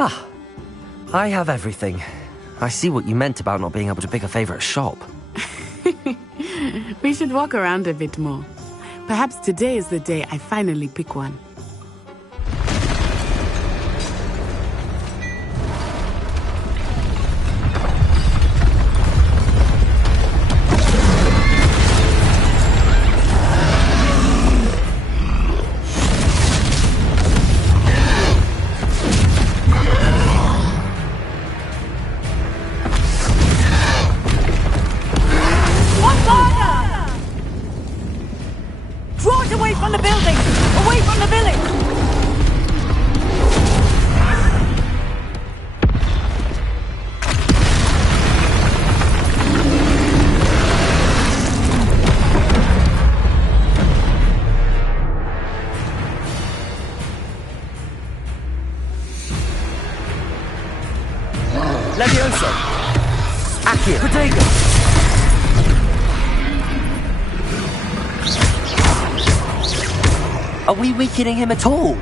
Ah, I have everything. I see what you meant about not being able to pick a favorite shop. We should walk around a bit more. Perhaps today is the day I finally pick one. Are we weakening him at all?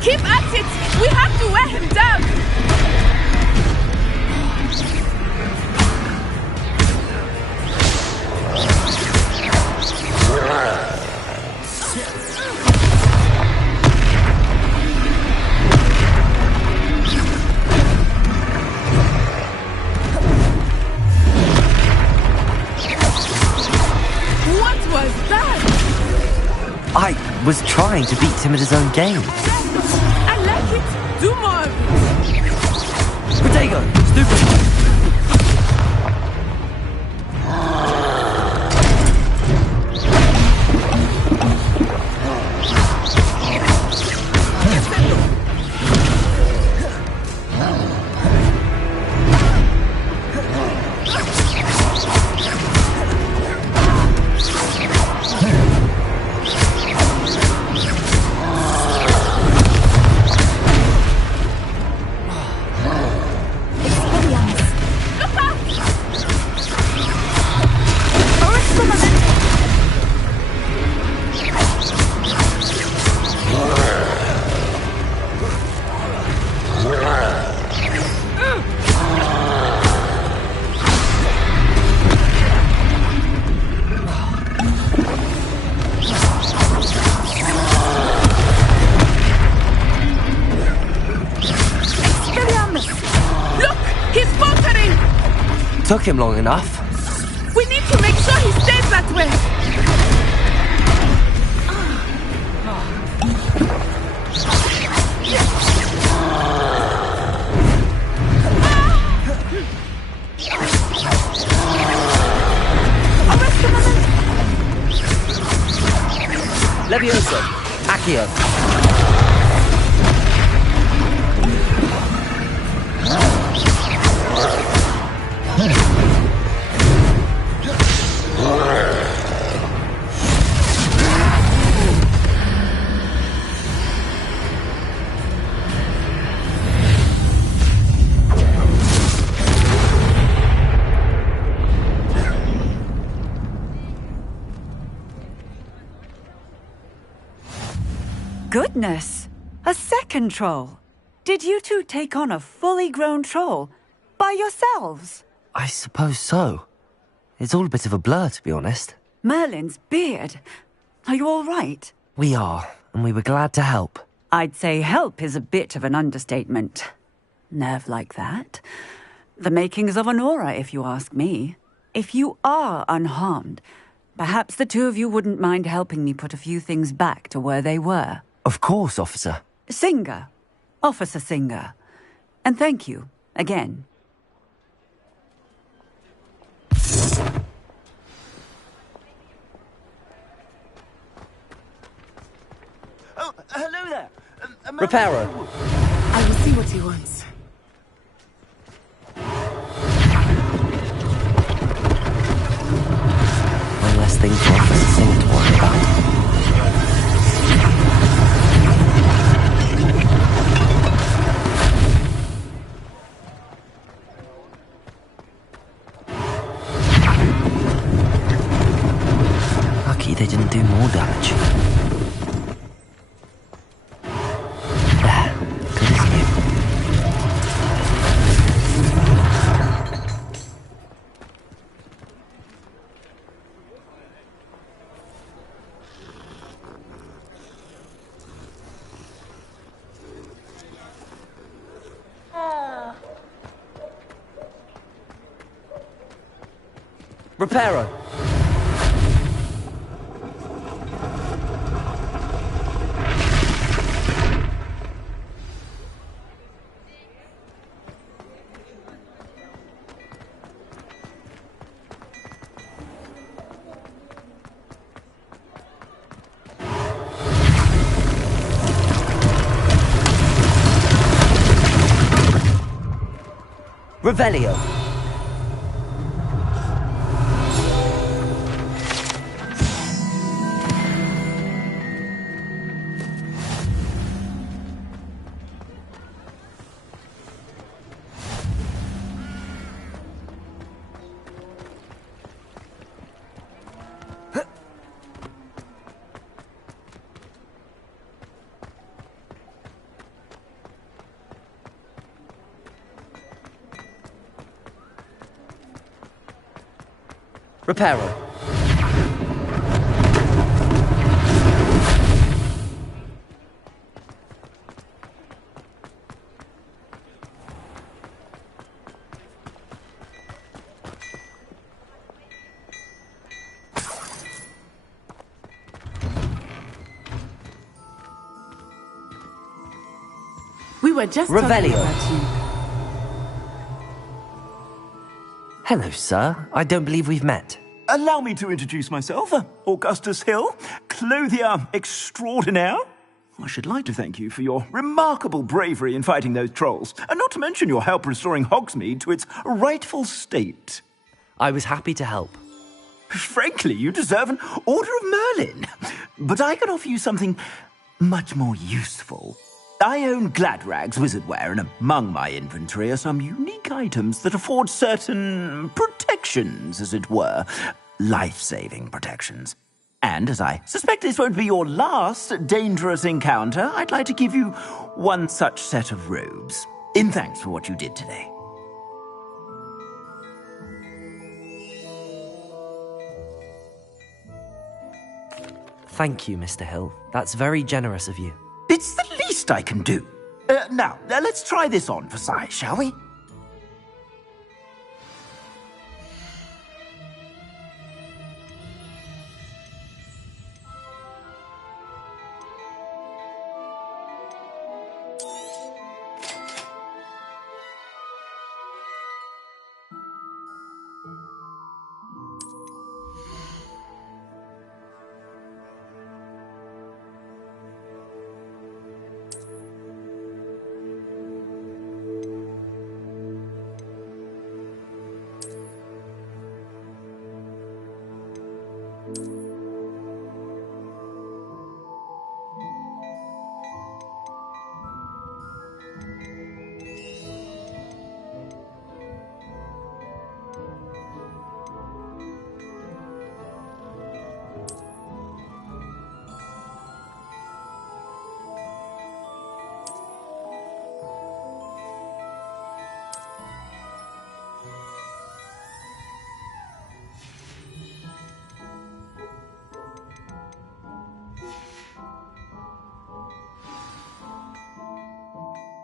Keep at it! We have to wear him down! What was that? I was trying to beat him at his own game. I like it. Do more of it. Potato, stupid. Took him long enough. We need to make sure he stays that way. Levioso, Accio. Goodness! A second troll! Did you two take on a fully grown troll? By yourselves? I suppose so. It's all a bit of a blur, to be honest. Merlin's beard. Are you all right? We are, and we were glad to help. I'd say help is a bit of an understatement. Nerve like that. The makings of an aura, if you ask me. If you are unharmed, perhaps the two of you wouldn't mind helping me put a few things back to where they were. Of course, officer. Singer. Officer Singer. And thank you, again. Oh, hello there. Reparo. I will see what he wants. One less thing for Officer Singer to worry about. Lucky they didn't do more damage. There, good as new. Reparo! Revelio! Reparo. We were just talking Revelio. about you. Hello, sir. I don't believe we've met. Allow me to introduce myself, Augustus Hill, clothier extraordinaire. I should like to thank you for your remarkable bravery in fighting those trolls, and not to mention your help restoring Hogsmeade to its rightful state. I was happy to help. Frankly, you deserve an Order of Merlin. But I can offer you something much more useful. I own Gladrag's wizardware, and among my inventory are some unique items that afford certain protections, as it were. Life-saving protections. And as I suspect this won't be your last dangerous encounter, I'd like to give you one such set of robes, in thanks for what you did today. Thank you, Mr. Hill. That's very generous of you. It's the least I can do. Now, let's try this on for size, shall we?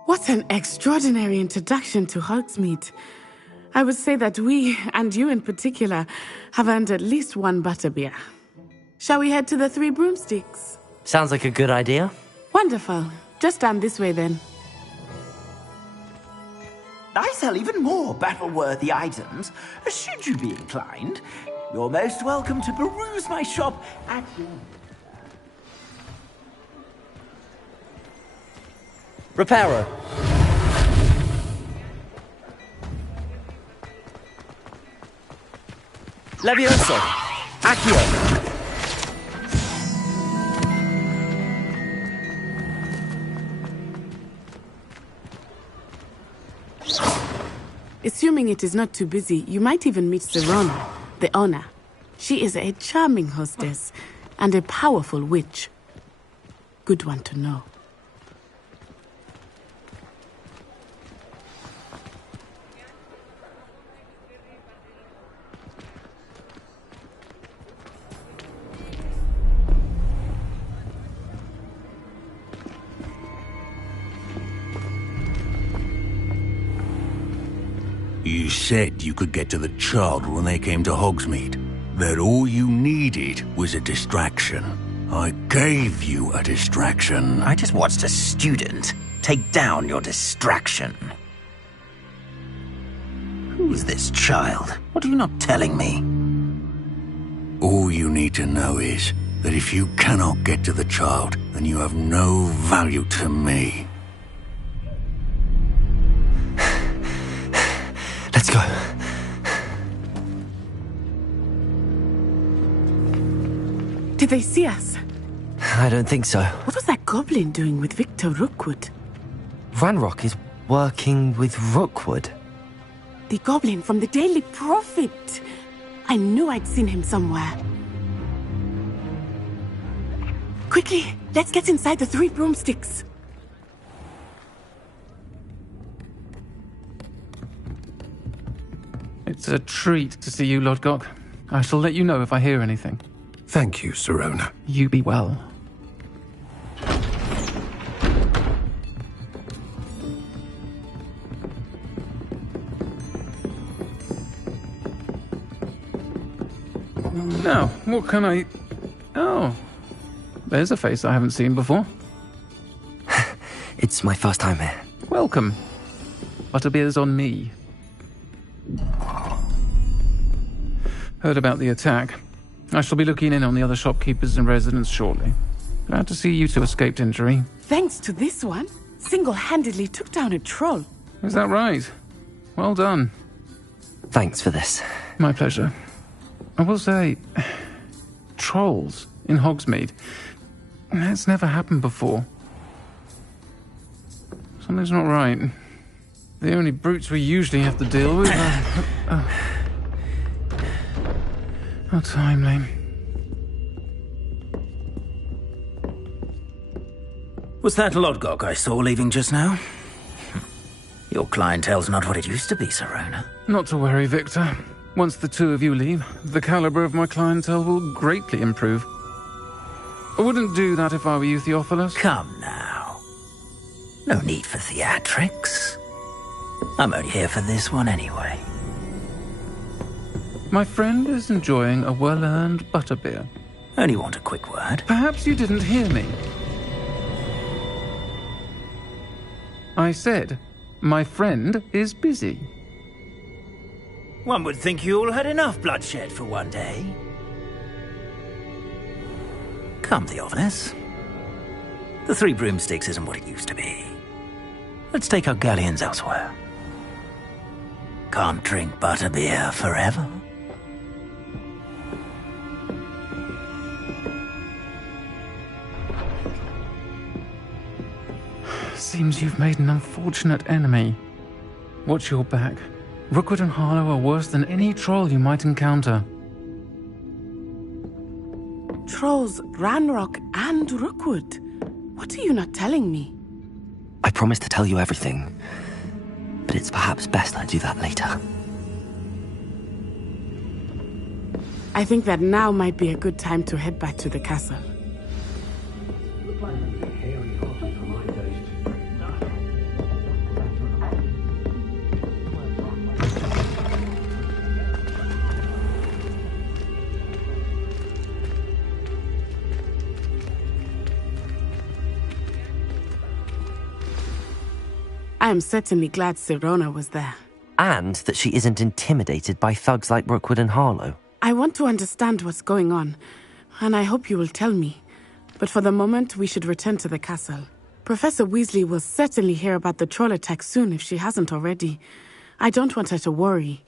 What an extraordinary introduction to Hogsmeade. I would say that we, and you in particular, have earned at least one butterbeer. Shall we head to the Three Broomsticks? Sounds like a good idea. Wonderful. Just down this way then. I sell even more battle-worthy items. Should you be inclined, you're most welcome to peruse my shop at your... Reparo. Levioso. Accio. Assuming it is not too busy, you might even meet Serona, the owner. She is a charming hostess and a powerful witch. Good one to know. You said you could get to the child when they came to Hogsmeade. That all you needed was a distraction. I gave you a distraction. I just watched a student take down your distraction. Who is this child? What are you not telling me? All you need to know is that if you cannot get to the child, then you have no value to me. Let's go. Did they see us? I don't think so. What was that goblin doing with Victor Rookwood? Ranrock is working with Rookwood. The goblin from the Daily Prophet. I knew I'd seen him somewhere. Quickly, let's get inside the three broomsticks. It's a treat to see you, Lodgok. I shall let you know if I hear anything. Thank you, Sirona. You be well. Now, what can I... Oh, there's a face I haven't seen before. It's my first time here. Welcome. Butterbeer's on me. Heard about the attack. I shall be looking in on the other shopkeepers and residents shortly. Glad to see you two escaped injury. Thanks to this one, single-handedly took down a troll. Is that right? Well done. Thanks for this. My pleasure. I will say, trolls in Hogsmeade. That's never happened before. Something's not right. The only brutes we usually have to deal with are... How timely. Was that Lodgok I saw leaving just now? Your clientele's not what it used to be, Sirona. Not to worry, Victor. Once the two of you leave, the caliber of my clientele will greatly improve. I wouldn't do that if I were you, Theophilus. Come now. No need for theatrics. I'm only here for this one anyway. My friend is enjoying a well-earned butterbeer. Only want a quick word. Perhaps you didn't hear me. I said, my friend is busy. One would think you all had enough bloodshed for one day. Come, Theophilus. The Three Broomsticks isn't what it used to be. Let's take our galleons elsewhere. Can't drink butterbeer forever. Seems you've made an unfortunate enemy. Watch your back. Rookwood and Harlow are worse than any troll you might encounter. Trolls, Ranrock, and Rookwood. What are you not telling me? I promise to tell you everything, but it's perhaps best I do that later. I think that now might be a good time to head back to the castle. I am certainly glad Sirona was there. And that she isn't intimidated by thugs like Rookwood and Harlow. I want to understand what's going on, and I hope you will tell me. But for the moment, we should return to the castle. Professor Weasley will certainly hear about the troll attack soon if she hasn't already. I don't want her to worry.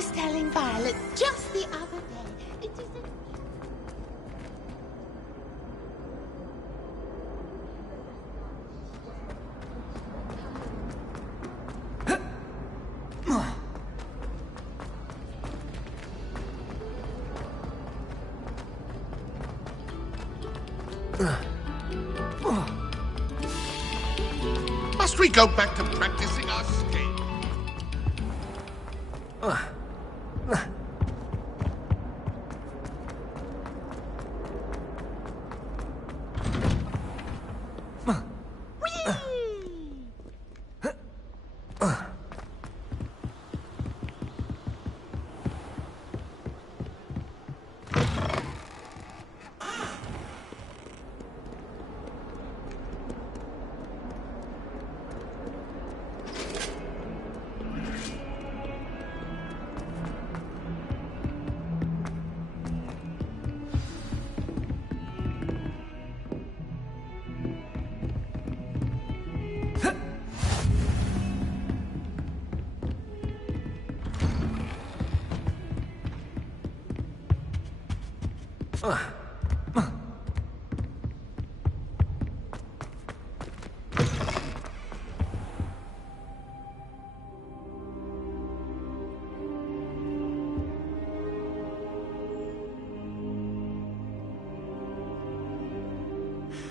was telling Violet just the other day. It isn't... Must we go back to practicing our skate?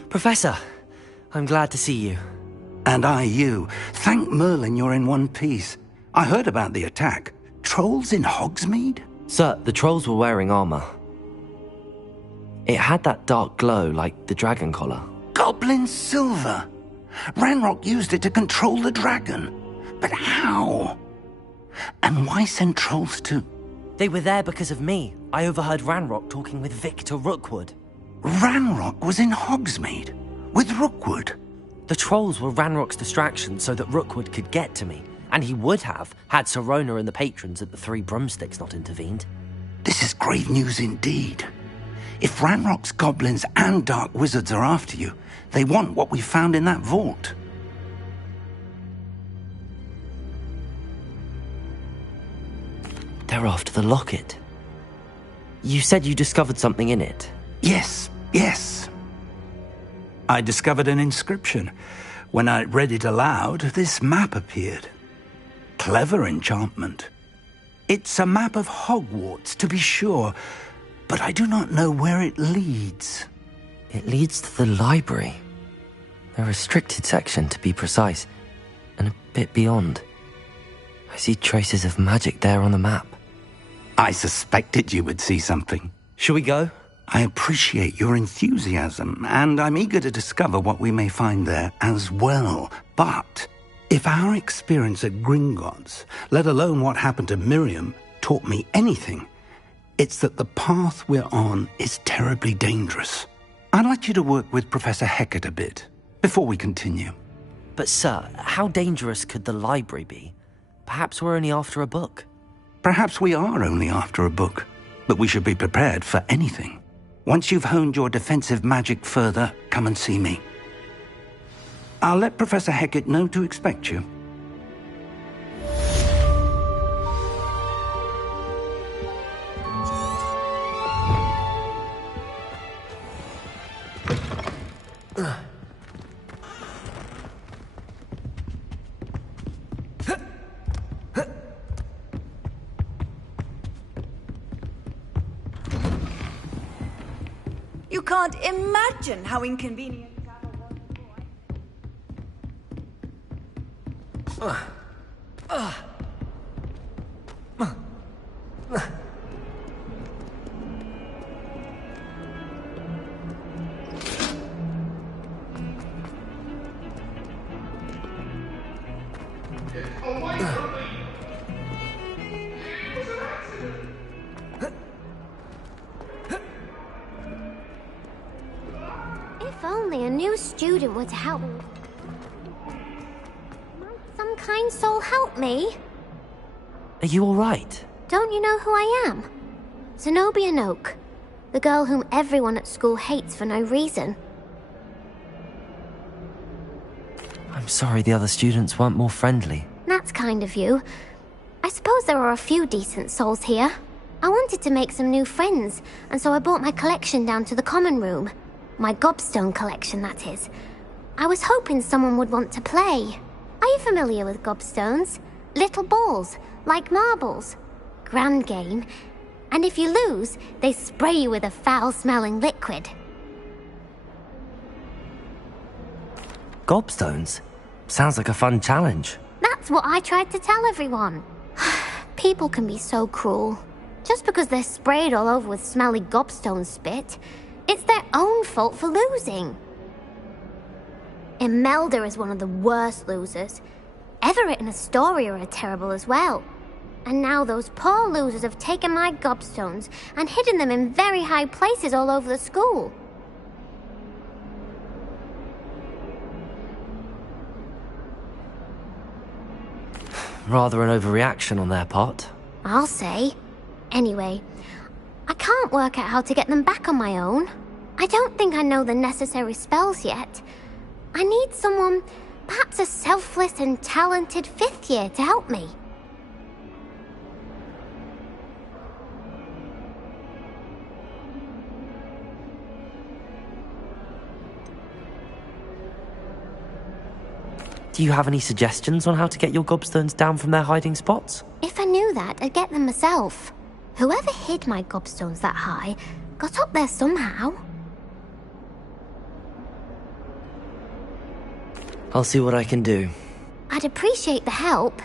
Professor, I'm glad to see you. And I you. Thank Merlin you're in one piece. I heard about the attack. Trolls in Hogsmeade? Sir, the trolls were wearing armor. It had that dark glow like the dragon collar. Goblin silver! Ranrock used it to control the dragon. But how? And why send trolls to... They were there because of me. I overheard Ranrock talking with Victor Rookwood. Ranrock was in Hogsmeade? With Rookwood? The trolls were Ranrock's distraction so that Rookwood could get to me. And he would have, had Sirona and the patrons at the Three Broomsticks not intervened. This is grave news indeed. If Ranrock's goblins and dark wizards are after you, they want what we found in that vault. They're after the locket. You said you discovered something in it. Yes. I discovered an inscription. When I read it aloud, this map appeared. Clever enchantment. It's a map of Hogwarts, to be sure, but I do not know where it leads. It leads to the library. The restricted section, to be precise, and a bit beyond. I see traces of magic there on the map. I suspected you would see something. Shall we go? I appreciate your enthusiasm, and I'm eager to discover what we may find there as well. But if our experience at Gringotts, let alone what happened to Miriam, taught me anything, it's that the path we're on is terribly dangerous. I'd like you to work with Professor Hecat a bit, before we continue. But sir, how dangerous could the library be? Perhaps we're only after a book. Perhaps we are only after a book, but we should be prepared for anything. Once you've honed your defensive magic further, come and see me. I'll let Professor Hecat know to expect you. You can't imagine how inconvenient travel was. If only a new student were to help me. Might some kind soul help me? Are you all right? Don't you know who I am? Zenobia Noak, the girl whom everyone at school hates for no reason. I'm sorry the other students weren't more friendly. That's kind of you. I suppose there are a few decent souls here. I wanted to make some new friends, and so I brought my collection down to the common room. My gobstone collection, that is. I was hoping someone would want to play. Are you familiar with gobstones? Little balls, like marbles. Grand game. And if you lose, they spray you with a foul-smelling liquid. Gobstones? Sounds like a fun challenge. That's what I tried to tell everyone. People can be so cruel. Just because they're sprayed all over with smelly gobstone spit, it's their own fault for losing. Imelda is one of the worst losers. Everett and Astoria are terrible as well. And now those poor losers have taken my gobstones and hidden them in very high places all over the school. Rather an overreaction on their part. I'll say. Anyway, I can't work out how to get them back on my own. I don't think I know the necessary spells yet. I need someone, perhaps a selfless and talented 5th year to help me. Do you have any suggestions on how to get your gobstones down from their hiding spots? If I knew that, I'd get them myself. Whoever hid my gobstones that high got up there somehow. I'll see what I can do. I'd appreciate the help.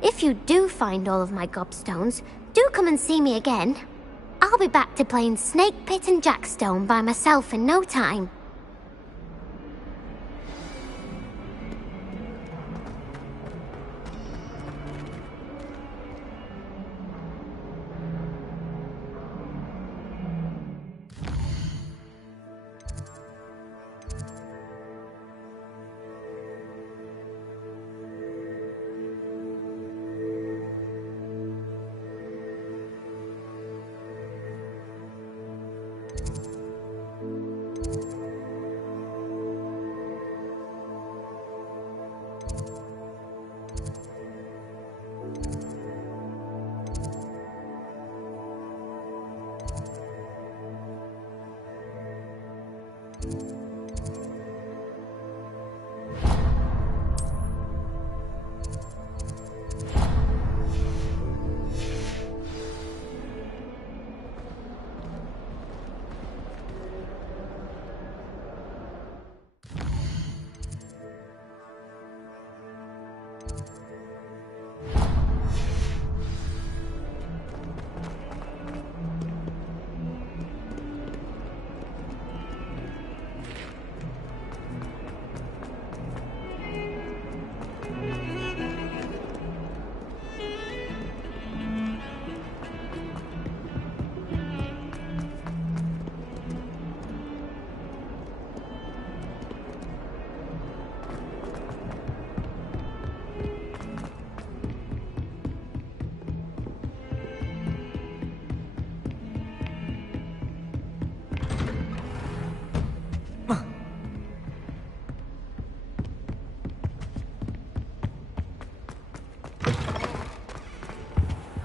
If you do find all of my gobstones, do come and see me again. I'll be back to playing Snake Pit and Jackstone by myself in no time.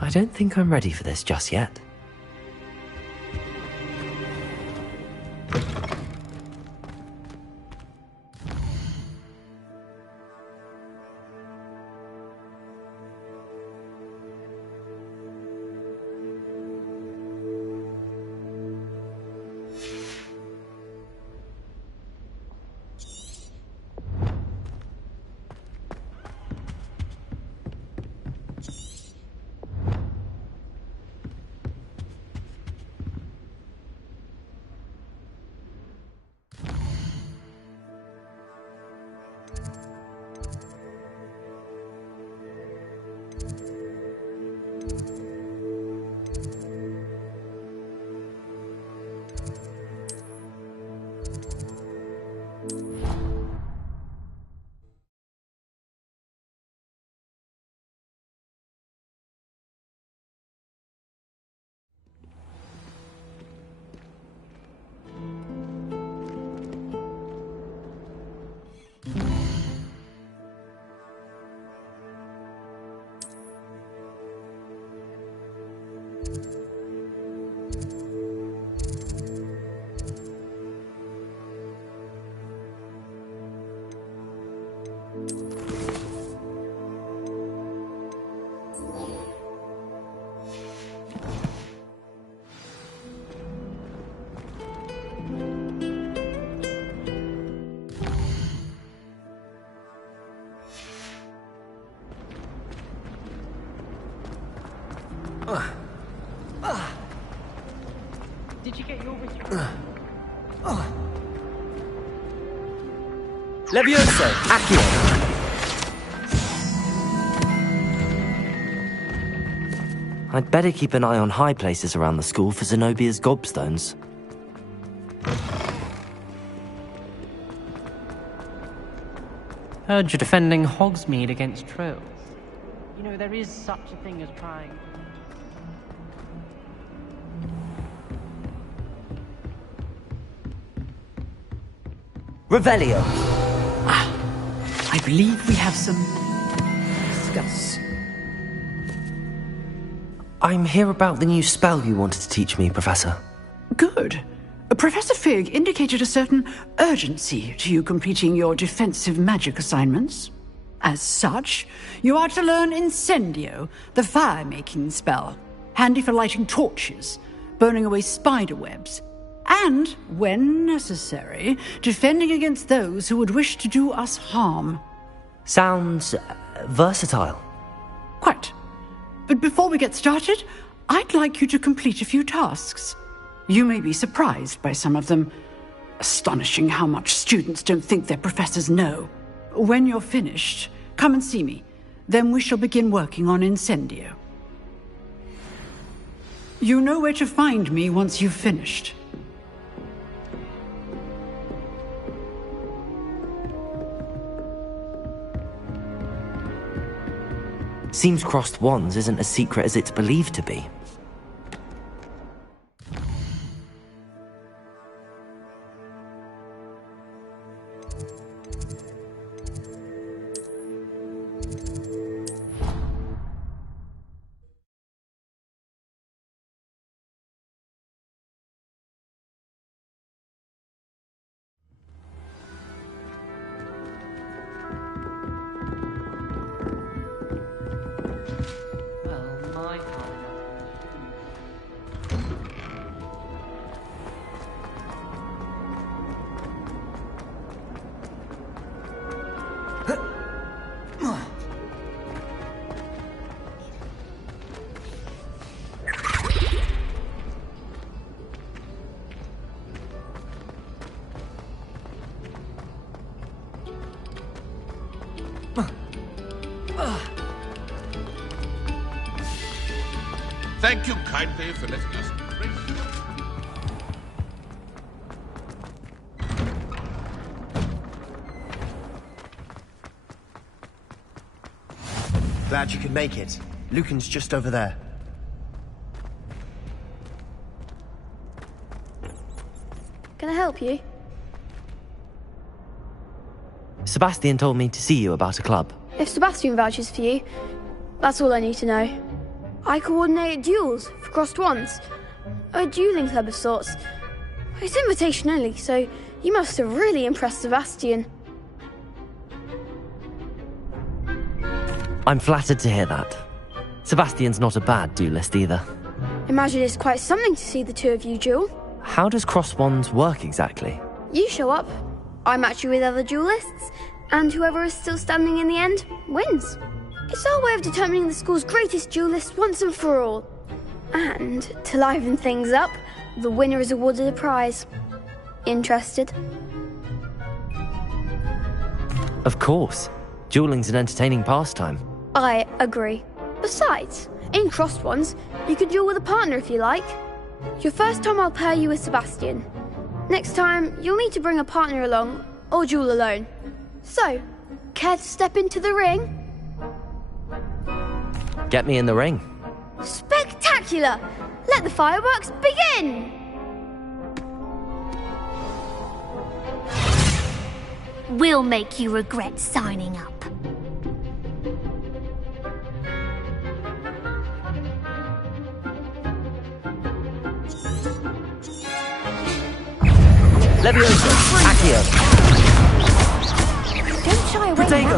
I don't think I'm ready for this just yet. Did you get your Levioso! Accio! I'd better keep an eye on high places around the school for Zenobia's gobstones. Heard you're defending Hogsmeade against trolls. You know, there is such a thing as trying... Revelio! I believe we have some... discuss. I'm here about the new spell you wanted to teach me, Professor. Good. Professor Fig indicated a certain urgency to you completing your defensive magic assignments. As such, you are to learn Incendio, the fire-making spell, handy for lighting torches, burning away spider webs, and, when necessary, defending against those who would wish to do us harm. Sounds versatile. Quite. But before we get started, I'd like you to complete a few tasks. You may be surprised by some of them. Astonishing how much students don't think their professors know. When you're finished, come and see me. Then we shall begin working on Incendio. You know where to find me once you've finished. Seems crossed wands isn't as secret as it's believed to be. Thank you kindly for letting us... Glad you could make it. Lucan's just over there. Can I help you? Sebastian told me to see you about a club. If Sebastian vouches for you, that's all I need to know. I coordinate duels for crossed wands. A dueling club of sorts. It's invitation only, so you must have really impressed Sebastian. I'm flattered to hear that. Sebastian's not a bad duelist either. Imagine it's quite something to see the two of you duel. How does cross wands work exactly? You show up, I match you with other duelists, and whoever is still standing in the end wins. It's our way of determining the school's greatest duelist once and for all. And, to liven things up, the winner is awarded a prize. Interested? Of course. Dueling's an entertaining pastime. I agree. Besides, in crossed ones, you can duel with a partner if you like. Your first time I'll pair you with Sebastian. Next time, you'll need to bring a partner along, or duel alone. So, care to step into the ring? Get me in the ring. Spectacular! Let the fireworks begin! We'll make you regret signing up. Levioso! Accio! Don't shy away Protego!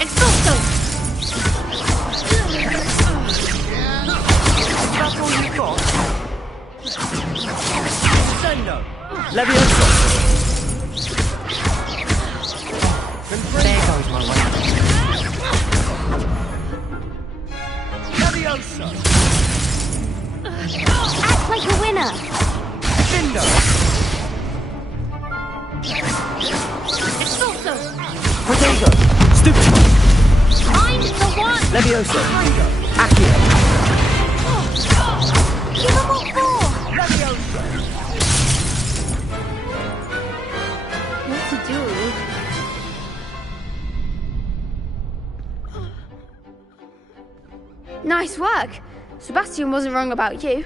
Exhausto! That's all you've got? Sendo! Levioso! There goes my way. Levioso! Act like a winner! Sendo! Exhausto! Protego! Stupid! I'm the one! Levioso! Accio! Give them all four! What to do? Nice work. Sebastian wasn't wrong about you.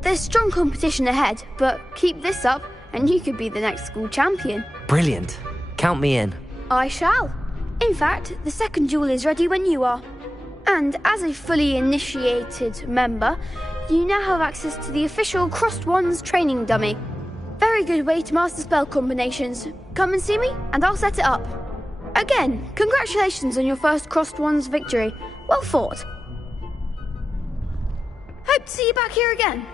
There's strong competition ahead, but keep this up and you could be the next school champion. Brilliant. Count me in. I shall. In fact, the second duel is ready when you are. And as a fully initiated member, you now have access to the official Crossed Wands training dummy. Very good way to master spell combinations. Come and see me, and I'll set it up. Again, congratulations on your first Crossed Wands victory. Well fought. Hope to see you back here again.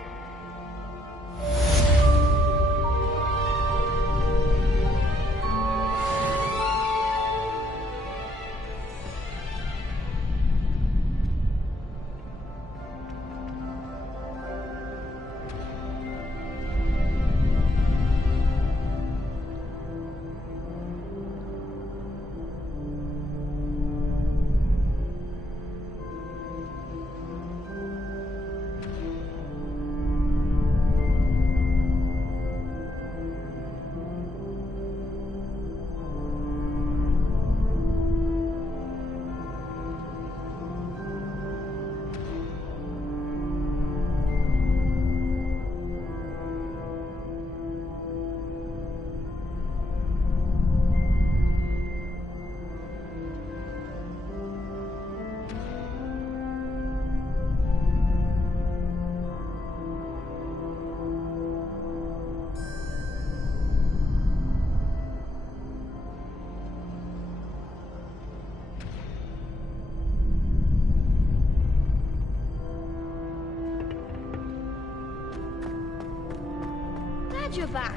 Glad you're back.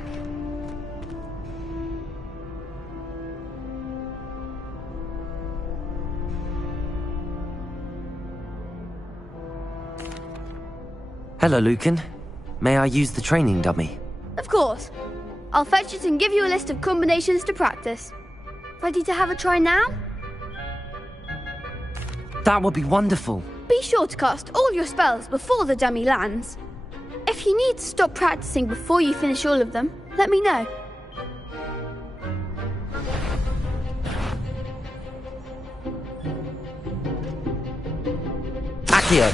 Hello, Lucan. May I use the training dummy? Of course. I'll fetch it and give you a list of combinations to practice. Ready to have a try now? That would be wonderful. Be sure to cast all your spells before the dummy lands. If you need to stop practicing before you finish all of them, let me know. Accio!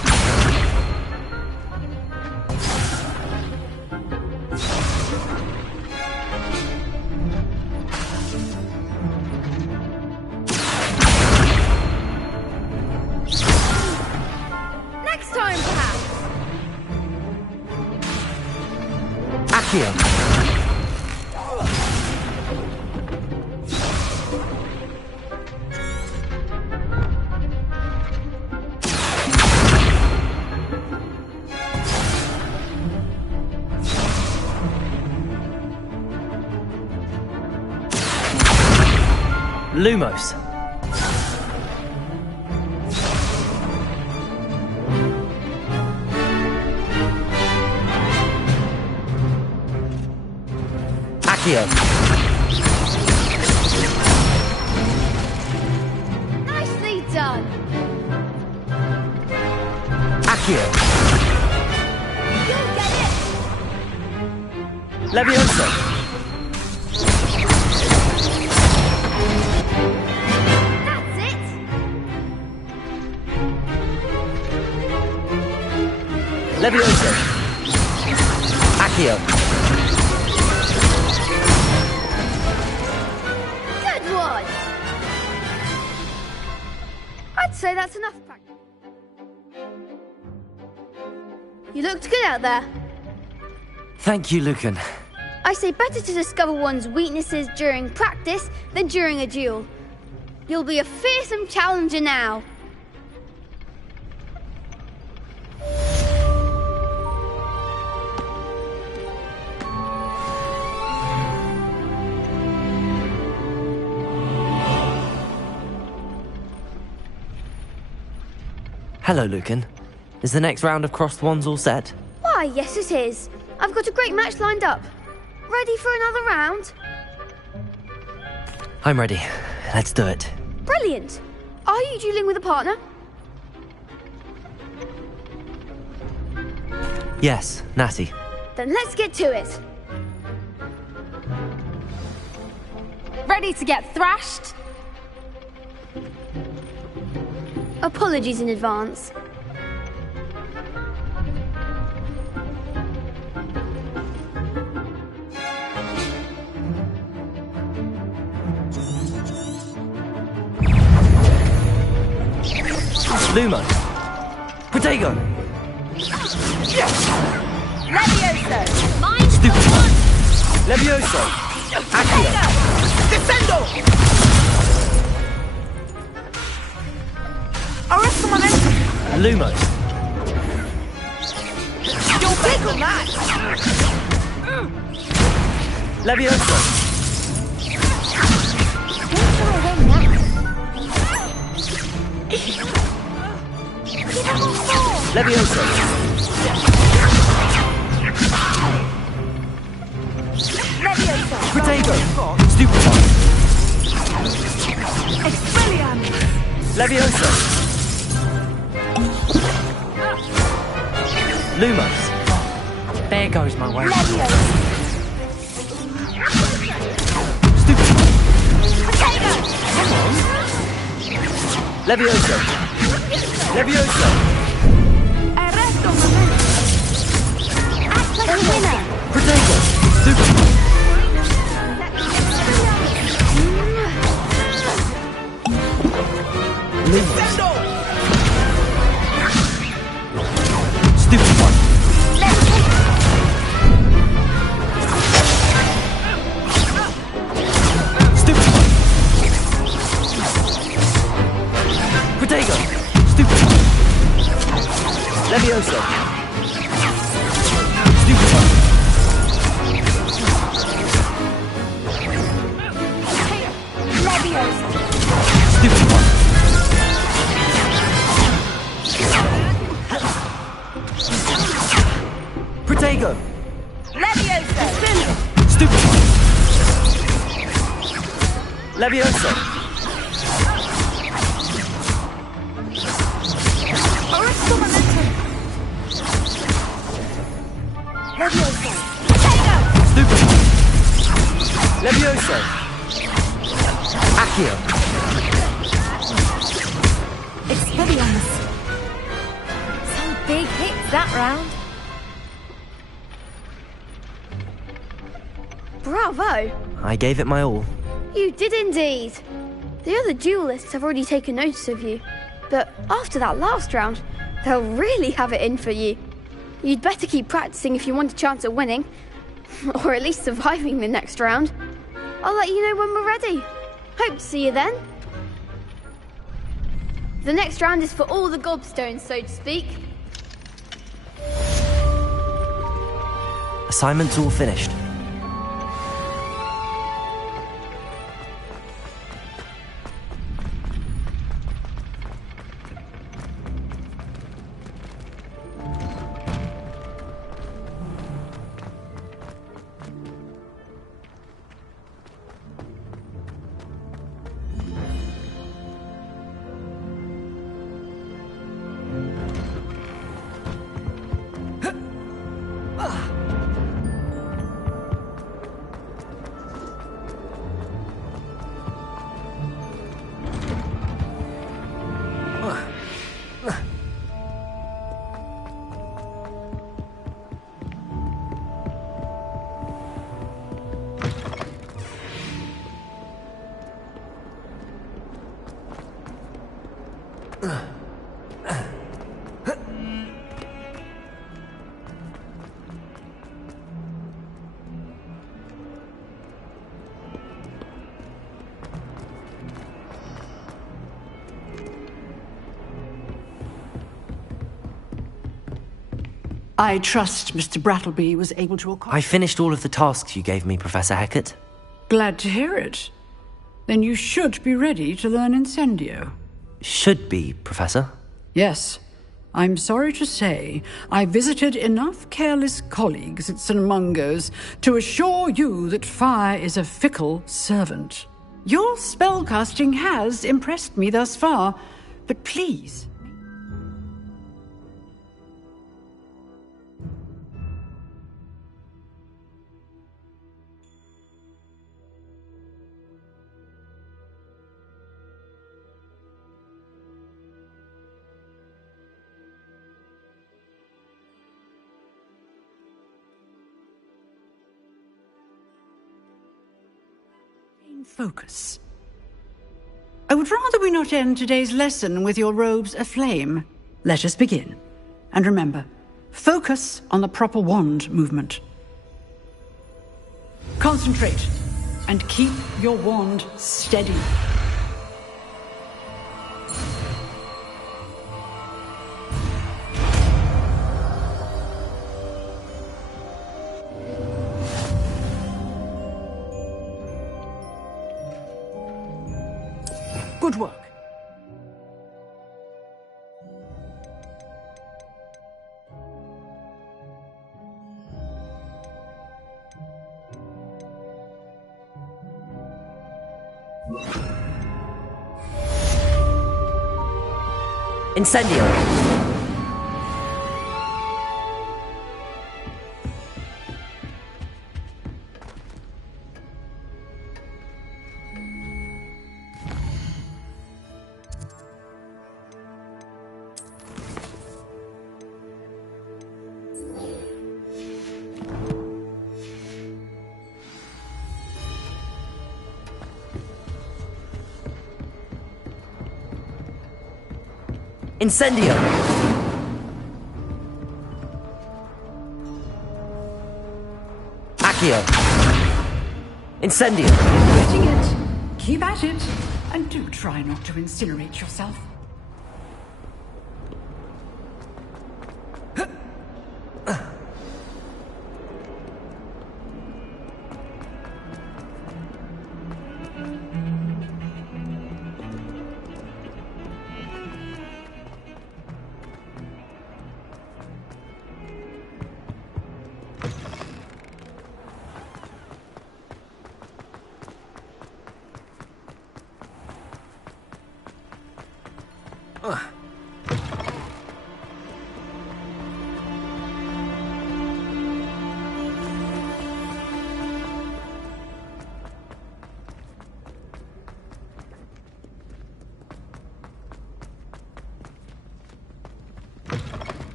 Next time, perhaps. Accio! Lumos! Accio! Nicely done. Accio! You'll get it. Levioso! That's it. Levioso! Accio! Good one. I'd say that's enough practice. You looked good out there. Thank you, Lucan. I say better to discover one's weaknesses during practice than during a duel. You'll be a fearsome challenger now. Hello, Lucan. Is the next round of crossed wands all set? Why, yes it is. I've got a great match lined up. Ready for another round? I'm ready. Let's do it. Brilliant. Are you dueling with a partner? Yes, Natty. Then let's get to it. Ready to get thrashed? Apologies in advance. Lumo. Protego. Levioso! Mind Stupid. the one! Levioso. Protego! Descendo! Arrest momentum! Lumo. You're big on that! Levioso. Levioso. Levioso! Protego. Stupid. Expelliarmus! Levioso. Lumos. There goes my way. Levioso! Stupid. Protego! Levioso. Levioso. Arresto momentum! Act like a winner! Protego. Stupid. Lumos. Stupid one. Stupid one. Protego. Stupid one. Levioso. Stupid one. Levioso! Stupid one. Protego. Levioso! Stupid one. Levioso. Arresto momentum! Levioso! Protego! Stupid one. Levioso. Accio. Expelliarmus! Some big hits that round. Bravo! I gave it my all. You did indeed. The other duelists have already taken notice of you, but after that last round, they'll really have it in for you. You'd better keep practicing if you want a chance at winning, or at least surviving the next round. I'll let you know when we're ready. Hope to see you then. The next round is for all the gobstones, so to speak. Assignment's all finished. I trust Mr. Brattleby was able to accomplish. I finished all of the tasks you gave me, Professor Hecat. Glad to hear it. Then you should be ready to learn Incendio. Should be, Professor? Yes. I'm sorry to say, I visited enough careless colleagues at St. Mungo's to assure you that fire is a fickle servant. Your spellcasting has impressed me thus far, but please... focus. I would rather we not end today's lesson with your robes aflame. Let us begin. And remember, focus on the proper wand movement. Concentrate and keep your wand steady. Good work. Incendio! Incendio! Accio! Incendio! Getting it. Keep at it. And do try not to incinerate yourself.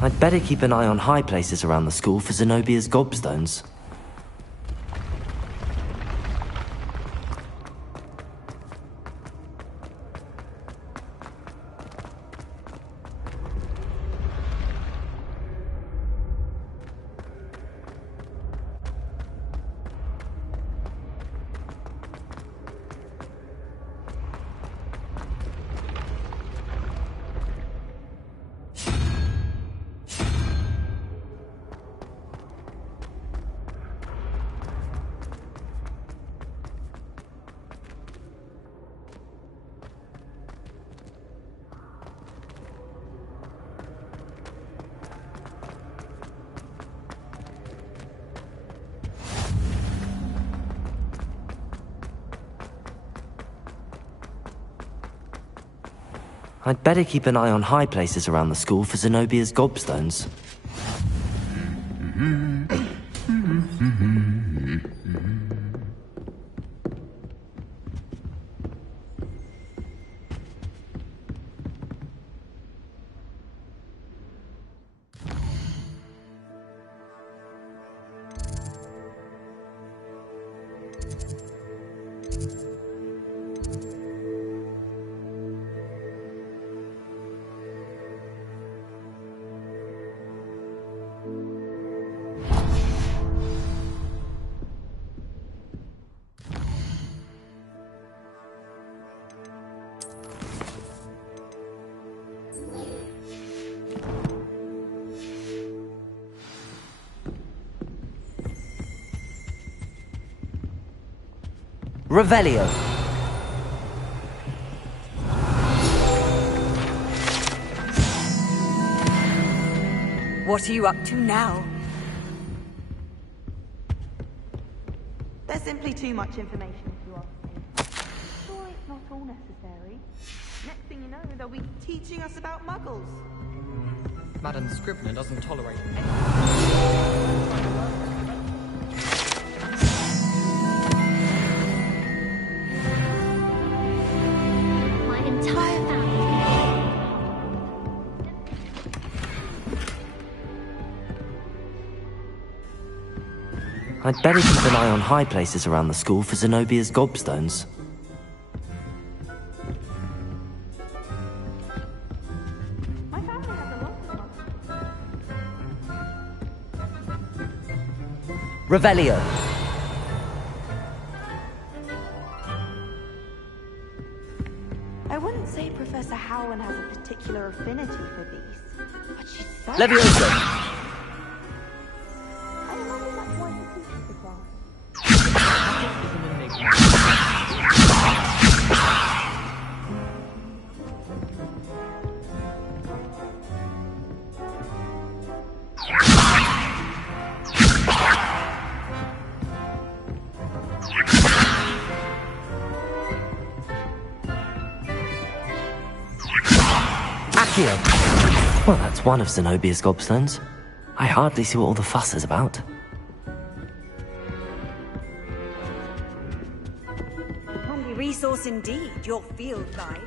I'd better keep an eye on high places around the school for Zenobia's gobstones. I'd better keep an eye on high places around the school for Zenobia's gobstones. Revelio. What are you up to now? There's simply too much information, if you ask me. Sure, it's not all necessary. Next thing you know, they'll be teaching us about muggles. Madam Scribner doesn't tolerate My entire family. I'd better keep an eye on high places around the school for Zenobia's gobstones. Revelio. I wouldn't say Professor Howland has a particular affinity for these, but she's so... Levioso. I imagine that's why she teaches the class. Well, that's one of Zenobia's gobstones. I hardly see what all the fuss is about. Handy resource indeed, your field guide.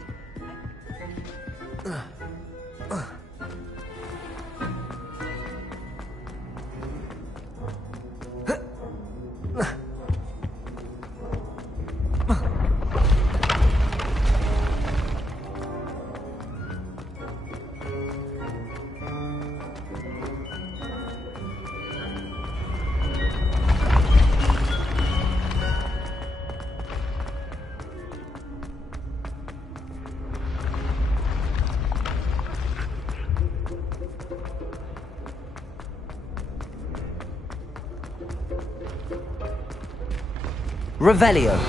Revelio.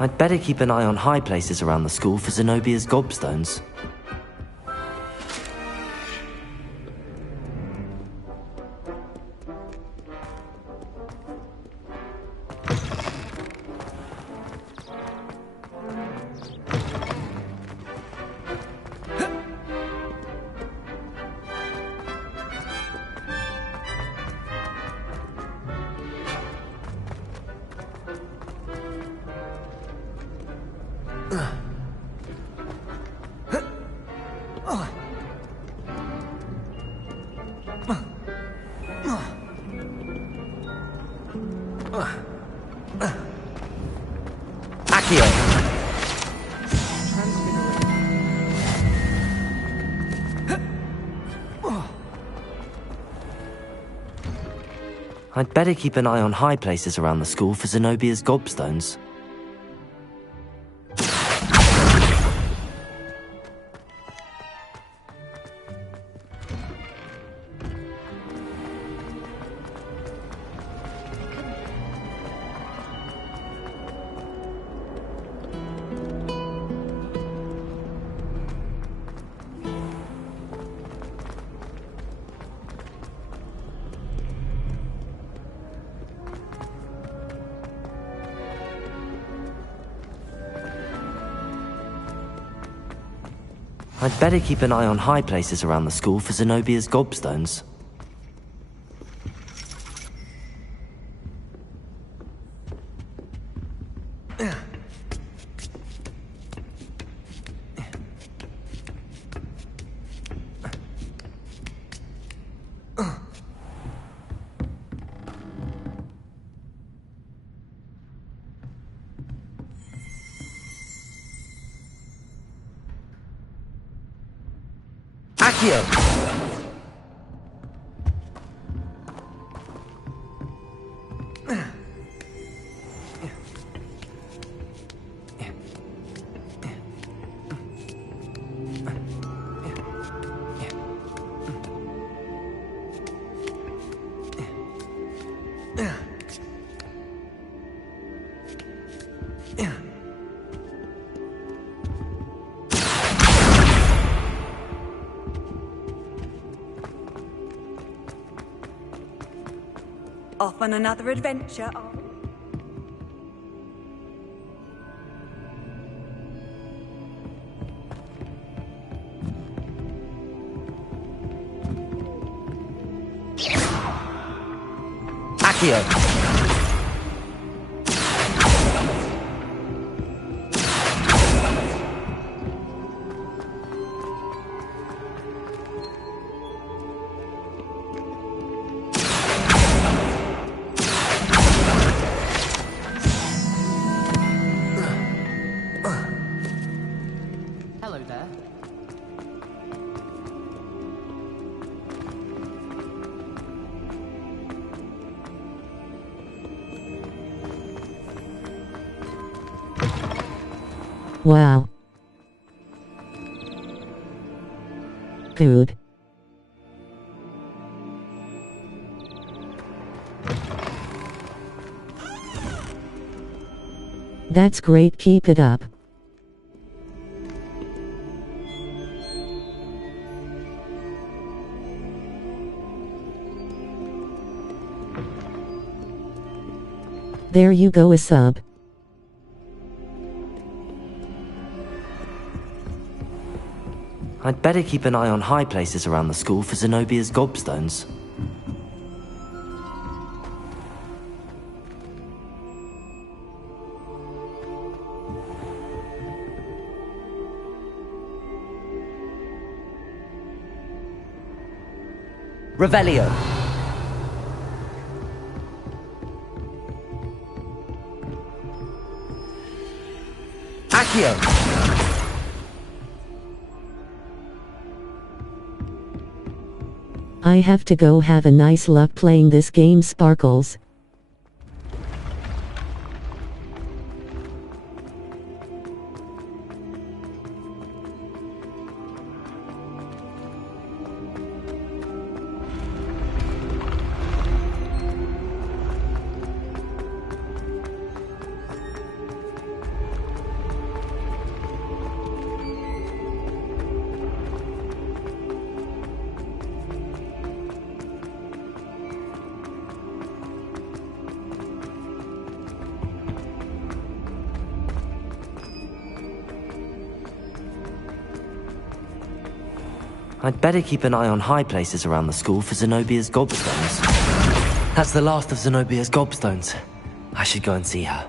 I'd better keep an eye on high places around the school for Zenobia's gobstones. I'd better keep an eye on high places around the school for Zenobia's gobstones. I'd better keep an eye on high places around the school for Zenobia's gobstones. Off on another adventure, are we? Accio! Hello there. Wow. Good. That's great, keep it up. There you go, a sub. I'd better keep an eye on high places around the school for Zenobia's gobstones. Revelio. Accio. I have to go. Have a nice luck playing this game, Sparkles. I'd better keep an eye on high places around the school for Zenobia's gobstones. That's the last of Zenobia's gobstones. I should go and see her.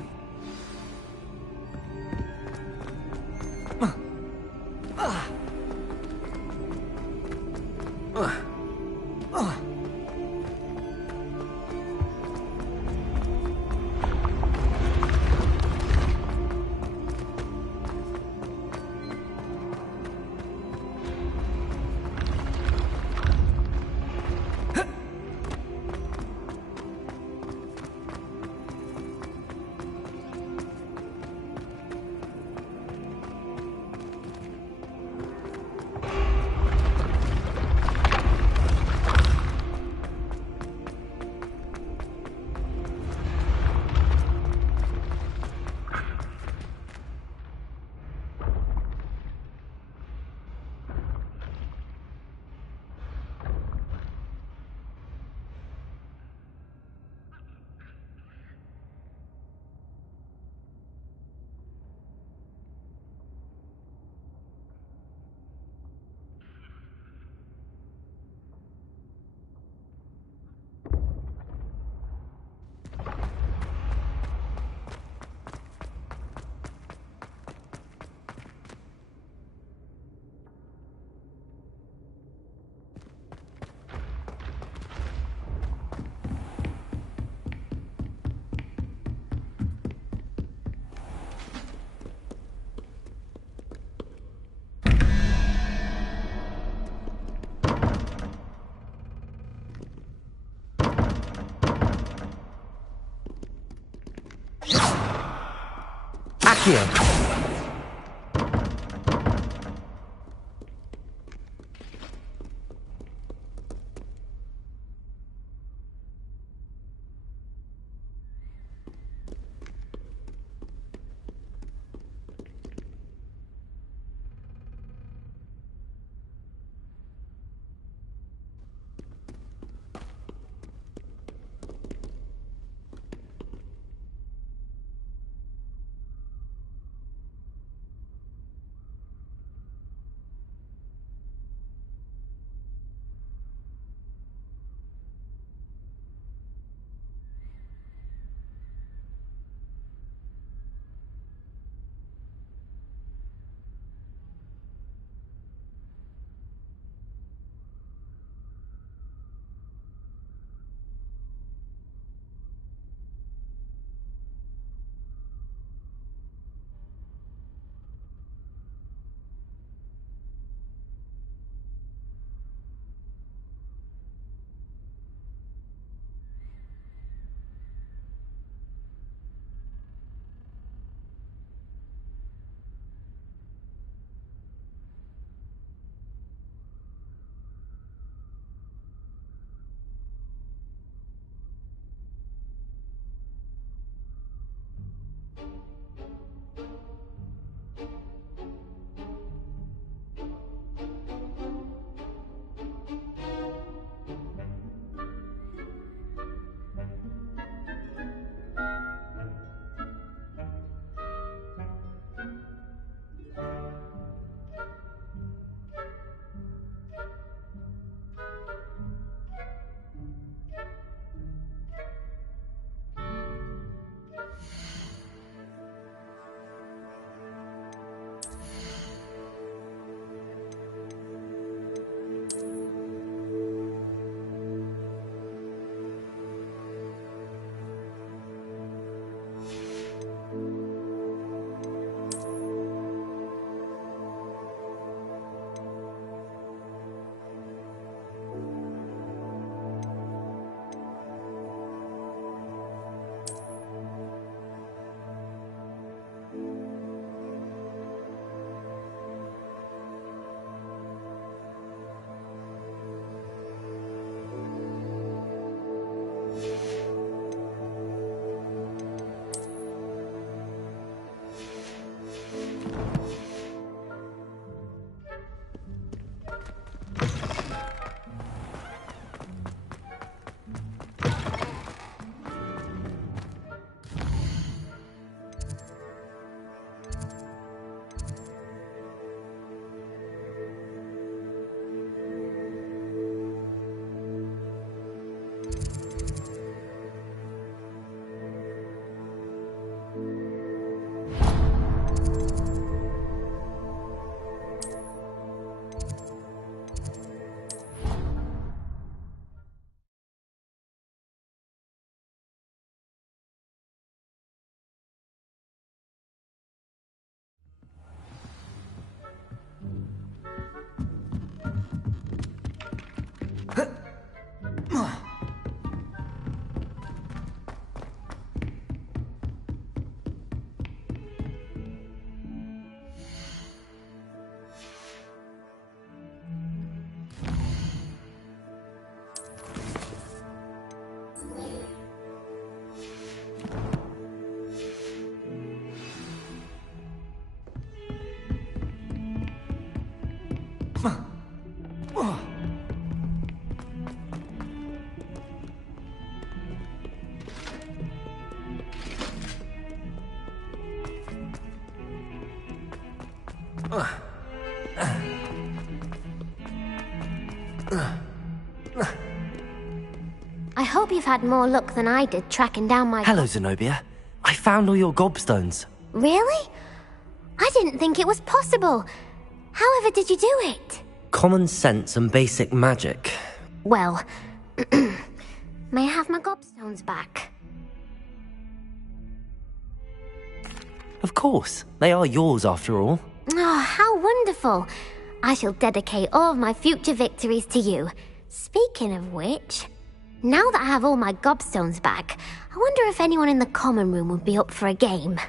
Accio. I hope you've had more luck than I did tracking down my... Hello, Zenobia. I found all your gobstones. Really? I didn't think it was possible. However did you do it? Common sense and basic magic. Well, may I have my gobstones back? Of course. They are yours, after all. Oh, how wonderful. I shall dedicate all of my future victories to you. Speaking of which, now that I have all my gobstones back, I wonder if anyone in the common room would be up for a game.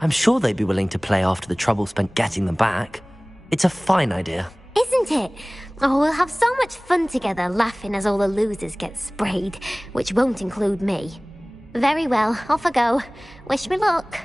I'm sure they'd be willing to play after the trouble spent getting them back. It's a fine idea. Isn't it? Oh, we'll have so much fun together, laughing as all the losers get sprayed, which won't include me. Very well, off I go. Wish me luck.